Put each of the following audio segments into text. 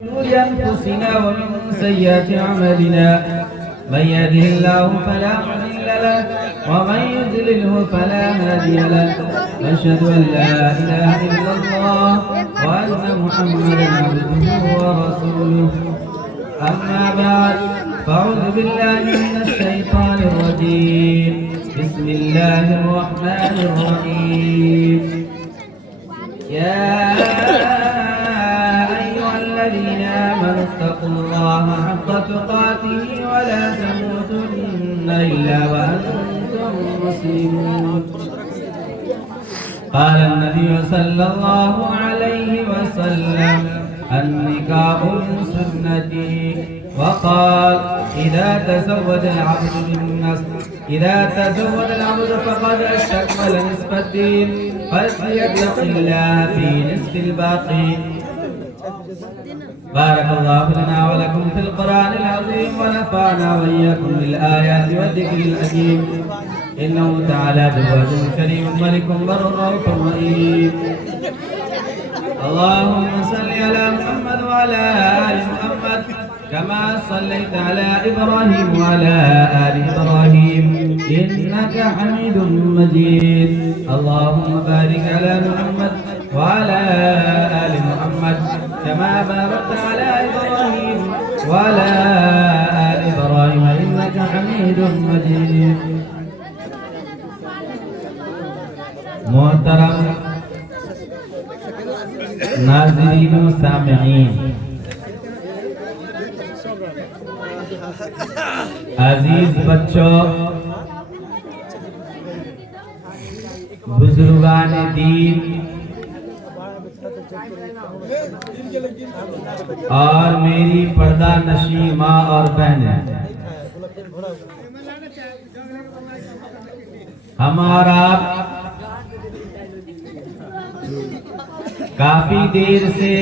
شرور أنفسنا ومن سيئات أعمالنا من يهده الله فلا مضل له ومن يضلله فلا هادي له أشهد أن لا إله إلا الله وأن محمدا عبده ورسوله أما بعد فأعوذ بالله من الشيطان الرجيم بسم الله الرحمن الرحيم يا أيها الذين آمنوا اتقوا الله حق تقاته ولا تموتن إلا وأنتم مسلمون قال النبي صلى الله عليه وسلم النكاح سنتي وقال إذا تزوج العبد فقد استكمل نصف الدين فليتق الله في نصف الباقي بارك الله لنا ولكم في القرآن العظيم ونفعنا وإياكم بالآيات والذكر الحكيم إنه تعالى جواد كريم ملك بر رؤوف رحيم اللهم صل على محمد وعلى آل محمد كما صليت على إبراهيم وعلى آل إبراهيم إنك حميد مجيد اللهم بارك على محمد وعلى آل محمد كما باركت على إبراهيم وعلى آل إبراهيم إنك حميد مجيد محترم ناظرین و سامعین، عزیز بچوں، بزرگان دین اور میری پردہ نشین ماں اور بہنیں، ہمارا کافی دیر سے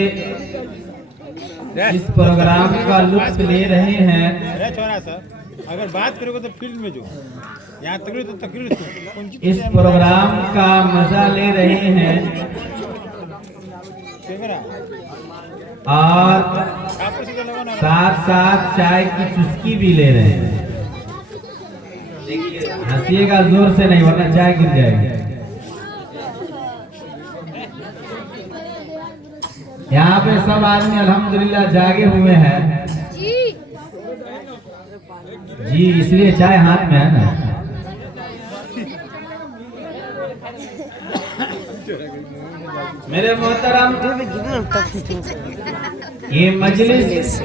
اس پروگرام کا لطف لے رہے ہیں۔ اگر بات کرو گے تو فیلڈ میں جو یہاں تقریر تو تقریر اس پروگرام کا مزہ لے رہے ہیں اور ساتھ ساتھ چائے کی چسکی بھی لے رہے ہیں۔ ہنسیے گا زور سے نہیں ورنہ چائے گر جائے گی۔ یہاں پہ سب آدمی الحمدللہ جاگے ہوئے ہیں جی، اس لیے چائے ہاتھ میں ہے نا۔ میرے محترم، یہ مجلس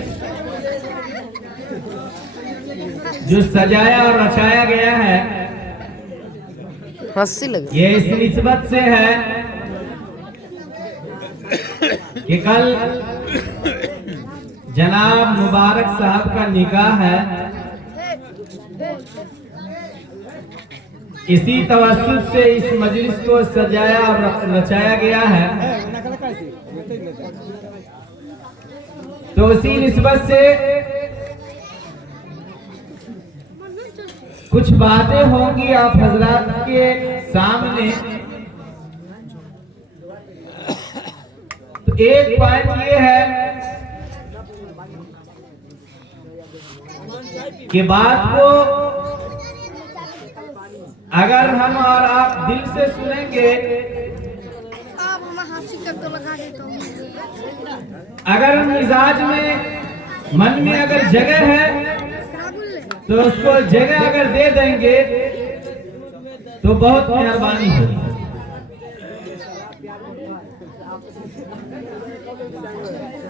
جو سجایا اور رچایا گیا ہے یہ اس نسبت سے ہے کہ کل جناب مبارک صاحب کا نکاح ہے، اسی توسط سے اس مجلس کو سجایا اور رچایا گیا ہے۔ تو اسی نسبت سے کچھ باتیں ہوں گی آپ حضرات کے سامنے۔ تو ایک پوائنٹ یہ ہے کہ بات کو اگر ہم اور آپ دل سے سنیں گے، اگر مزاج میں من میں اگر جگہ ہے تو اس کو جگہ اگر دے دیں گے تو بہت مہربانی ہوگی۔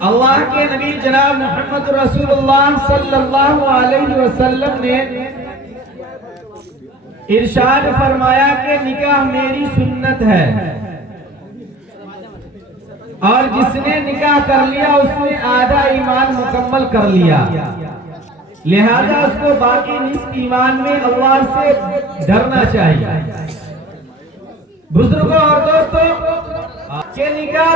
اللہ کے نبی جناب محمد رسول اللہ صلی اللہ علیہ وسلم نے ارشاد فرمایا کہ نکاح میری سنت ہے، اور جس نے نکاح کر لیا اس نے آدھا ایمان مکمل کر لیا، لہذا اس کو باقی نصف ایمان میں اللہ سے ڈرنا چاہیے۔ بزرگوں اور دوستوں، کہ نکاح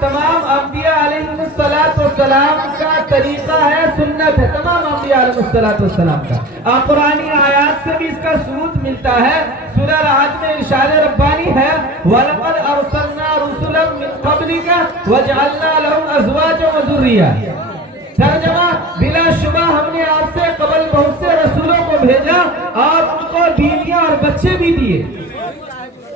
تمام انبیاء علیہ السلام کا طریقہ ہے، سنت ہے، تمام انبیاء علیہ السلام کا۔ اور قرآنی آیات سے بھی اس کا ثبوت ملتا ہے۔ سورہ رعد میں ارشاد ربانی ہے وَلَقَدْ أَرْسَلْنَا رُسُلًا مِّن قَبْلِكَ قبلک وجعلنا لهم ازواجا وذریہ۔ ترجمہ بلا شبہ ہم نے آپ سے قبل بہت سے رسولوں کو بھیجا اور ان کو بیویاں اور بچے بھی دیے۔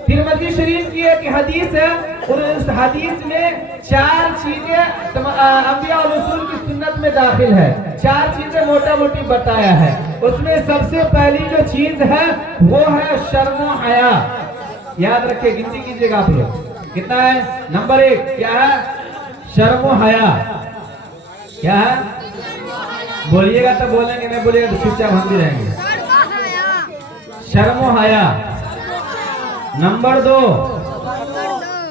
ترمذی شریف کی ایک حدیث ہے، اور اس حدیث میں 4 چیزیں انبیاء اور رسول کی سنت میں داخل ہے، 4 چیزیں موٹا موٹی بتایا ہے۔ اس میں سب سے پہلی جو چیز ہے وہ ہے شرم و حیا۔ یاد رکھیں، گنتی کیجئے گا آپ لوگ، کتنا ہے؟ نمبر 1 کیا ہے؟ شرم و حیا۔ کیا ہے؟ بولیے گا تو بولیں گے، نہیں بولیے گا تو چپ چاپ ہم بھی رہیں گے۔ شرم و حیا۔ نمبر 2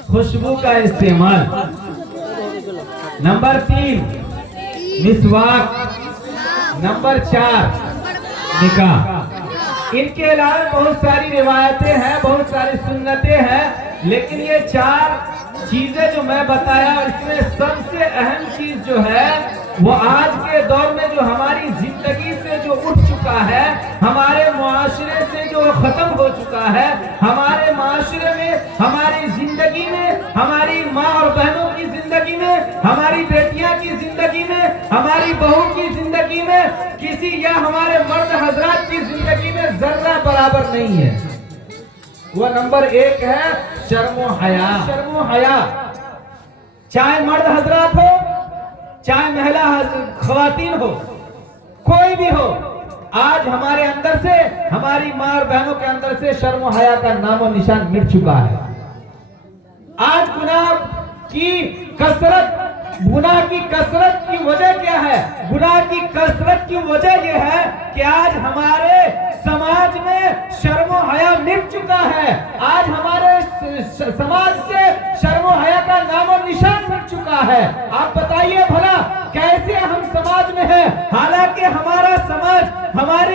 خوشبو کا استعمال۔ نمبر 3 مسواک۔ نمبر 4 نکاح۔ ان کے علاوہ بہت ساری روایتیں ہیں، بہت ساری سنتیں ہیں، لیکن یہ 4 چیزیں جو میں بتایا، اس میں سب سے اہم چیز جو ہے وہ آج کے دور میں جو ہماری زندگی سے جو اٹھ چکا ہے، ہمارے معاشرے سے جو ختم ہو چکا ہے، ہمارے معاشرے میں، ہماری زندگی میں، ہماری ماں اور بہنوں کی زندگی میں، ہماری بیٹیاں کی زندگی میں، ہماری بہو کی زندگی میں، کسی یا ہمارے مرد حضرات کی زندگی میں ذرہ برابر نہیں ہے۔ وہ نمبر 1 ہے شرم و حیا۔ شرم و حیا، چاہے مرد حضرات ہو، چاہے مہلا خواتین ہو، کوئی بھی ہو، آج ہمارے اندر سے، ہماری ماں اور بہنوں کے اندر سے شرم و حیا کا نام و نشان مٹ چکا ہے۔ آج گناہ کی کثرت کی وجہ کیا ہے؟ گناہ کی کثرت کی وجہ یہ ہے کہ آج ہمارے سماج میں شرم و حیا مٹ چکا ہے۔ آج ہمارے سماج سے شرم و حیا کا نام و نشان مٹ چکا ہے۔ آپ بتائیے بھلا کیسے ہم سماج میں ہیں، حالانکہ ہمارا سماج،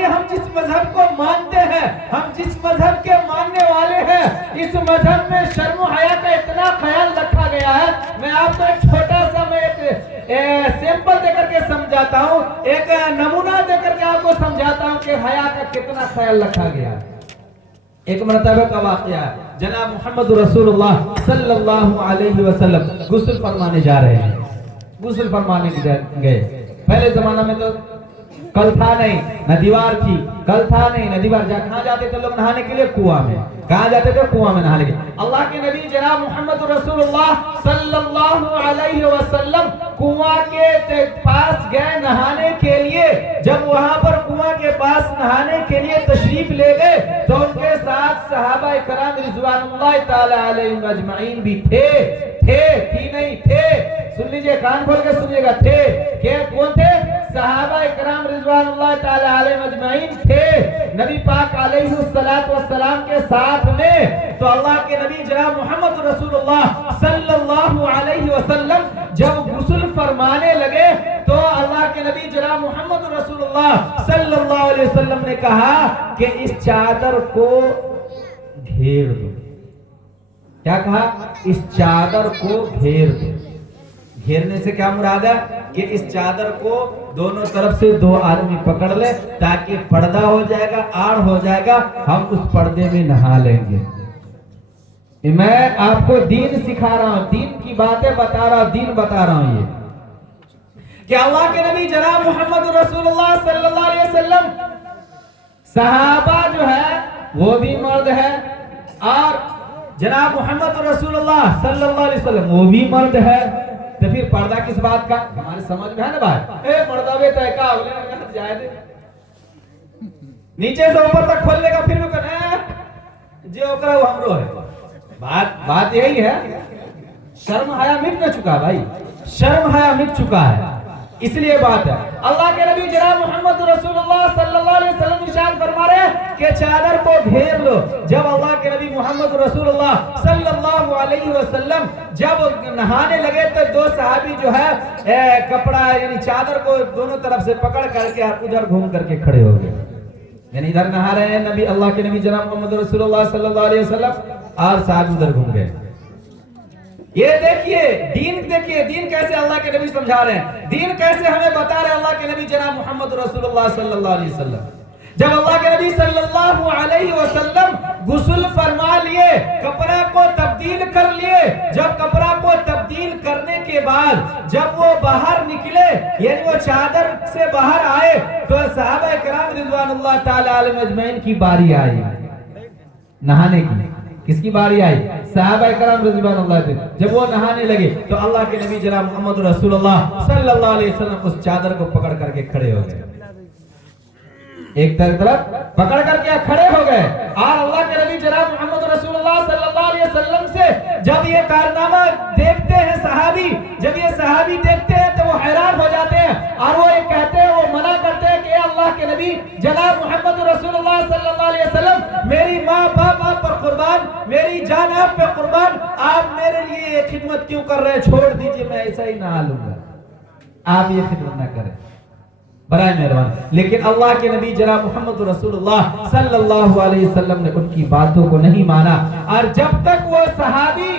ہم جس مذہب کو مانتے ہیں، ہم جس مذہب کے ماننے والے ہیں، اس مذہب میں شرم و حیا کا اتنا خیال رکھا گیا ہے۔ میں آپ کو ایک چھوٹا سا سیمپل دے کر کے سمجھاتا ہوں، ایک نمونہ دے کر کے آپ کو سمجھاتا ہوں کہ حیا کا کتنا خیال رکھا گیا ہے۔ ایک مرتبہ کا واقعہ ہے، جناب محمد رسول اللہ صلی اللہ علیہ وسلم غسل فرمانے جا رہے ہیں، غسل فرمانے گئے۔ پہلے زمانہ میں تو کل تھا نہیں، نہ دیوار تھی، کل تھا نہیں نہ دیوار، کہاں جاتے تھے لوگ نہانے کے لیے؟ کنواں میں۔ کہاں جاتے تھے؟ کنواں میں نہانے کے لیے۔ اللہ کے نبی جناب محمد رسول اللہ صلی اللہ علیہ وسلم کنواں کے پاس گئے نہانے کے لیے۔ جب وہاں پر کنواں کے پاس نہانے کے لیے تشریف لے گئے تو ان کے ساتھ صحابہ کرام رضوان اللہ تعالی علیہم اجمعین بھی تھے نہیں تھے، سن لیجئے، کان کھول کے سنیے گا، تھے کہ کون تھے؟ صحابہ کرام رضوان اللہ تعالی علیہم اجمعین تھے نبی پاک علیہ السلام کے ساتھ میں۔ تو اللہ کے نبی جناب محمد رسول اللہ صلی اللہ علیہ وسلم جب غسل فرمانے لگے تو اللہ کے نبی جناب محمد رسول اللہ صلی اللہ علیہ وسلم نے کہا کہ اس چادر کو گھیر دو۔ کیا کہا؟ اس چادر کو گھیر دو۔ گھیرنے سے کیا مراد ہے؟ کہ اس چادر کو دونوں طرف سے 2 آدمی پکڑ لے تاکہ پردہ ہو جائے گا، آڑ ہو جائے گا، ہم اس پردے میں نہا لیں گے۔ میں آپ کو دین سکھا رہا ہوں، دین کی باتیں بتا رہا ہوں، دین بتا رہا ہوں یہ کہ اللہ کے نبی جناب محمد رسول اللہ صلی اللہ علیہ وسلم، صحابہ جو ہے وہ بھی مرد ہے اور جناب محمد رسول اللہ صلی اللہ علیہ وسلم وہ بھی مرد ہے، تو پھر پردہ کس بات کا؟ ہمارے سمجھ میں ہے نا بات، پردہ بھی طے کا اگلے نے کہا جائے دے، نیچے سے اوپر تک کھولنے کا، پھر بھی کہنا جو اوپر وہ ہمرو ہے۔ بات یہی ہے، شرم حیا مٹ نہ چکا بھائی، شرم حیا مٹ چکا ہے، اس لیے بات ہے۔ اللہ کے نبی جناب محمد رسول اللہ صلی اللہ علیہ وسلم ارشاد فرما رہے ہیں کہ چادر کو گھیر لو۔ جب اللہ کے نبی محمد رسول اللہ صلی اللہ علیہ وسلم جب نہانے لگے تو 2 صحابی جو ہے کپڑا یعنی چادر کو دونوں طرف سے پکڑ کر کے ادھر گھوم کر کے کھڑے ہو گئے، یعنی ادھر نہا رہے ہیں نبی، اللہ کے نبی جناب محمد رسول اللہ صلی اللہ علیہ وسلم، اور صحابی ادھر گھوم گئے۔ یہ دیکھیے دین کیسے اللہ کے نبی سمجھا رہے ہیں، دین کیسے ہمیں بتا رہے ہیں اللہ کے نبی جناب محمد رسول اللہ صلی اللہ علیہ وسلم۔ جب اللہ کے نبی صلی اللہ علیہ وسلم غسل فرما لیے، کپڑا کو تبدیل کر لیے، جب کپڑا کو تبدیل بعد جب وہ باہر نکلے یعنی وہ چادر سے باہر آئے تو صحابہ کرام رضوان اللہ تعالی علیہم اجمعین کی باری آئی نہانے کی. کس کی باری آئی؟ صحابہ کرام رضوان اللہ تعالی. جب وہ نہانے لگے تو اللہ کے نبی جناب محمد رسول اللہ صلی اللہ علیہ وسلم اس چادر کو پکڑ کر کے کھڑے ہو گئے, ایک طرف پکڑ کر کے کھڑے ہو گئے. اور اللہ کے نبی جناب محمد رسول اللہ صلی اللہ علیہ وسلم سے جب یہ کارنامہ دیکھتے ہیں صحابی, جب یہ صحابی دیکھتے ہیں تو وہ حیران ہو جاتے ہیں اور وہ یہ کہتے ہیں, وہ منع کرتے ہیں کہ اے اللہ کے نبی جناب محمد رسول اللہ صلی اللہ علیہ وسلم میری ماں باپ آپ پر قربان, میری جان آپ پہ قربان, آپ میرے لیے یہ خدمت کیوں کر رہے ہیں؟ چھوڑ دیجئے, میں ایسا ہی نہا لوں گا, آپ یہ خدمت نہ کریں برائے مہربانی. لیکن اللہ کے نبی جناب محمد رسول اللہ صلی اللہ علیہ وسلم نے ان کی باتوں کو نہیں مانا, اور جب تک وہ صحابی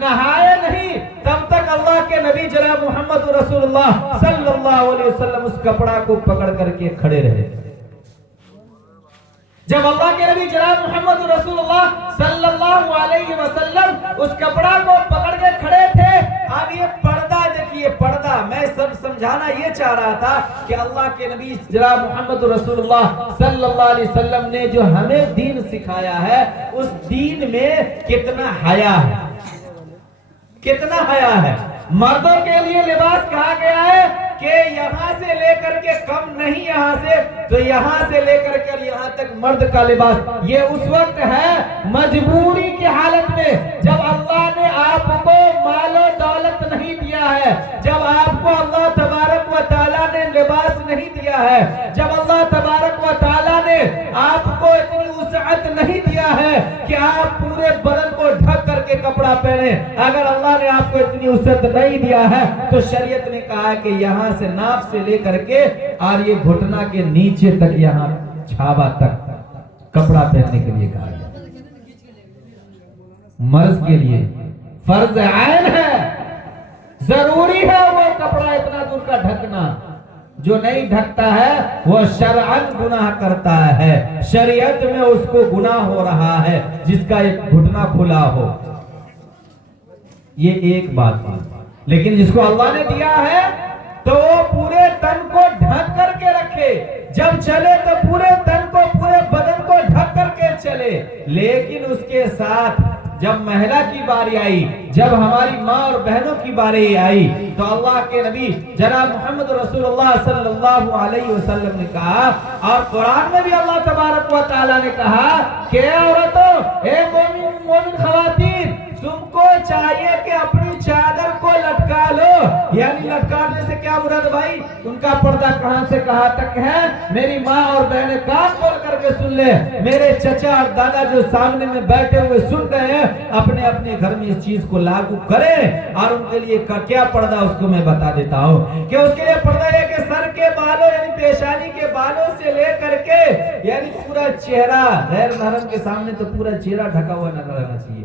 نہائے نہیں تب تک اللہ کے نبی جناب محمد رسول اللہ صلی اللہ علیہ وسلم اس کپڑا کو پکڑ کر کے کھڑے رہے. جب اللہ کے نبی جناب محمد رسول اللہ صلی اللہ علیہ وسلم اس کپڑا کو پکڑ کے کھڑے تھے, اب یہ پردہ دیکھیے, پردہ میں سب سمجھانا یہ چاہ رہا تھا کہ اللہ کے نبی جناب محمد رسول اللہ صلی اللہ علیہ وسلم نے جو ہمیں دین سکھایا ہے اس دین میں کتنا حیا ہے, کتنا حیا ہے. مردوں کے لیے لباس کہا گیا ہے کہ یہاں سے لے کر کے کم نہیں, یہاں سے تو یہاں سے لے کر کے یہاں تک مرد کا لباس یہ اس وقت ہے مجبوری کی حالت میں, جب اللہ نے آپ کو مال و دولت نہیں دیا ہے, جب آپ کو اللہ تبارک و تعالیٰ نے لباس نہیں دیا ہے, جب اللہ تبارک و تعالیٰ نے آپ کو اتنی وسعت نہیں دیا ہے کہ آپ پورے بدن کو ڈھک کر کے کپڑا پہنے. اگر اللہ نے آپ کو اتنی وسعت نہیں دیا ہے تو شریعت نے کہا کہ یہاں سے ناف سے لے کر کے اور یہ گھٹنا کے نیچے تک, یہاں چھاوا تک کپڑا پہننے کے لیے کہا گیا. مرد کے لیے فرض عین ہے, ضروری ہے وہ کپڑا اتنا دور کا ڈھکنا. جو نہیں ڈھکتا ہے وہ شرعاً گناہ کرتا ہے, شریعت میں اس کو گناہ ہو رہا ہے جس کا ایک گھٹنا کھلا ہو. یہ ایک بات ہے. لیکن جس کو اللہ نے دیا ہے تو وہ پورے تن کو ڈھک کر کے رکھے, جب چلے تو پورے تن کو, پورے بدن کو ڈھک کر کے چلے. لیکن اس کے ساتھ جب مہلا کی باری آئی, جب ہماری ماں اور بہنوں کی باری آئی تو اللہ کے نبی جناب محمد رسول اللہ صلی اللہ علیہ وسلم نے کہا, اور قرآن میں بھی اللہ تبارک و تعالیٰ نے کہا کہ اے عورتوں, اے مومن خواتین, تم کو چاہیے کہ اپنی چادر کو لٹکا لو. یعنی لٹکانے سے کیا مراد بھائی؟ ان کا پردہ کہاں سے کہاں تک ہے؟ میری ماں اور بہنیں کان کھول کر کے سن لے, میرے چچا اور دادا جو سامنے میں بیٹھے ہوئے سن رہے ہیں, اپنے اپنے گھر میں اس چیز کو لاگو کریں. اور ان کے لیے کیا پردہ اس کو میں بتا دیتا ہوں کہ اس کے لیے پردہ ہے کہ سر کے بالوں یعنی پیشانی کے بالوں سے لے کر کے یعنی پورا چہرہ, غیر محرم کے سامنے تو پورا چہرہ ڈھکا ہوا نظر آنا چاہیے,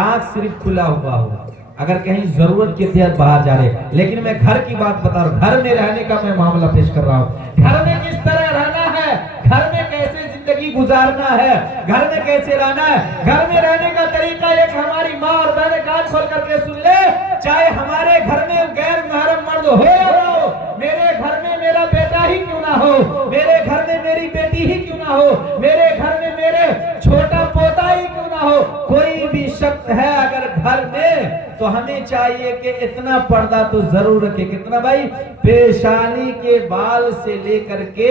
آنکھ صرف کھلا ہوا ہو اگر کہیں ضرورت کے تحت باہر جا رہے. لیکن میں گھر کی بات بتا رہا ہوں, گھر میں رہنے کا میں معاملہ پیش کر رہا ہوں. گھر میں کس طرح رہنا ہے, گھر میں کیسے زندگی گزارنا ہے, گھر میں کیسے رہنا ہے. گھر میں رہنے کا طریقہ ایک, ہماری ماں اور بہنیں کان کھول کر کے سن لے, چاہے ہمارے گھر میں غیر محرم مرد ہو یا نہ ہو, میرے گھر میں میرا بیٹا ہی کیوں نہ ہو, میرے گھر میں میری بیٹی ہی کیوں نہ ہو, میرے گھر میں میرے چھوٹا پوتا ہی کیوں نہ ہو, کوئی بھی شخص ہے اگر گھر میں, تو ہمیں چاہیے کہ اتنا پردہ تو ضرور رکھے. کتنا بھائی؟ پیشانی کے بال سے لے کر کے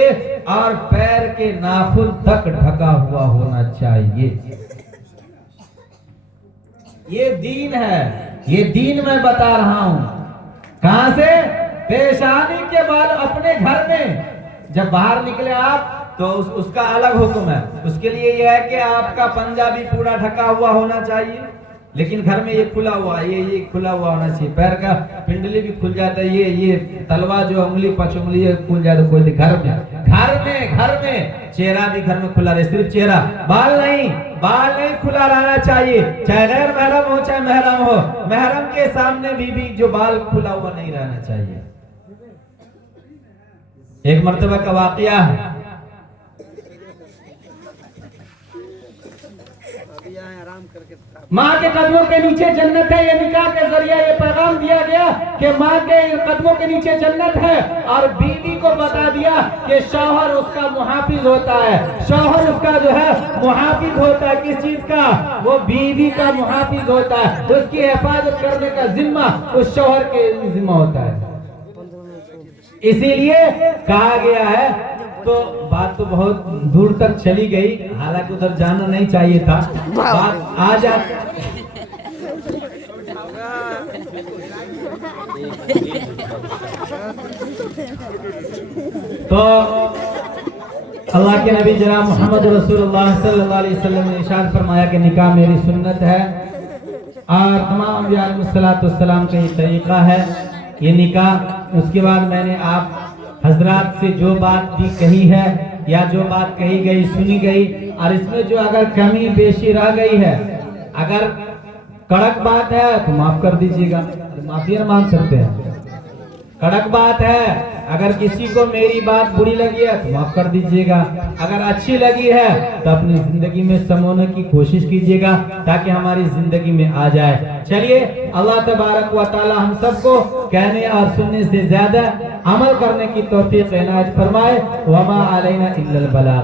اور پیر کے ناخن تک ڈھکا ہوا ہونا چاہیے. یہ دین ہے, یہ دین میں بتا رہا ہوں. کہاں سے؟ پیشانی کے بال اپنے گھر میں. جب باہر نکلے آپ تو اس کا الگ حکم ہے, اس کے لیے یہ ہے کہ آپ کا پنجابی پورا ڈھکا ہوا ہونا چاہیے. لیکن گھر میں یہ کھلا ہوا, یہ کھلا ہوا ہونا چاہیے. پیر کا پنڈلی بھی کھل جاتا ہے, یہ تلوا جو انگلی پچ انگلی کھل جاتا ہے. کوئی گھر میں چہرہ بھی گھر میں کھلا رہے, صرف چہرہ, بال نہیں کھلا رہنا چاہیے. چاہے غیر محرم ہو چاہے محرم ہو, محرم کے سامنے بھی جو بال کھلا ہوا نہیں رہنا چاہیے. ایک مرتبہ کا واقعہ ہے, ماں کے قدموں کے نیچے جنت ہے, یہ نکاح کے ذریعہ یہ پیغام دیا گیا کہ ماں کے قدموں کے نیچے جنت ہے، اور بیوی کو بتا دیا کہ شوہر اس کا محافظ ہوتا ہے، شوہر اس کا جو ہے محافظ ہوتا ہے۔ کس چیز کا؟ وہ بیوی کا محافظ ہوتا ہے، اس کی حفاظت کرنے کا ذمہ اس شوہر کے ذمہ ہوتا ہے۔ اسی لیے کہا گیا ہے، تو بات تو بہت دور تک چلی گئی، حالانکہ ادھر جانا نہیں چاہیے تھا، بات آ جاتی۔ تو اللہ کے نبی جناب محمد رسول اللہ صلی اللہ علیہ وسلم نے ارشاد فرمایا کہ نکاح میری سنت ہے، اور تمام انبیاء علیہ السلام کا یہ طریقہ ہے یہ نکاح۔ اس کے بعد میں نے آپ حضرات سے جو بات بھی کہی ہے یا جو بات کہی گئی سنی گئی، اور اس میں جو اگر کمی بیشی رہ گئی ہے، اگر کڑک بات ہے تو معاف کر دیجیے گا، معافی نہ مانگ سکتے ہیں۔ کڑک بات ہے، اگر کسی کو میری بات بری لگی ہے تو معاف کر دیجیے گا، اگر اچھی لگی ہے تو اپنی زندگی میں سمونے کی کوشش کیجیے گا تاکہ ہماری زندگی میں آ جائے۔ چلیے اللہ تبارک و تعالی ہم سب کو کہنے اور سننے سے زیادہ عمل کرنے کی توفیق عنایت فرمائے۔ وما علینا الا البلاغ۔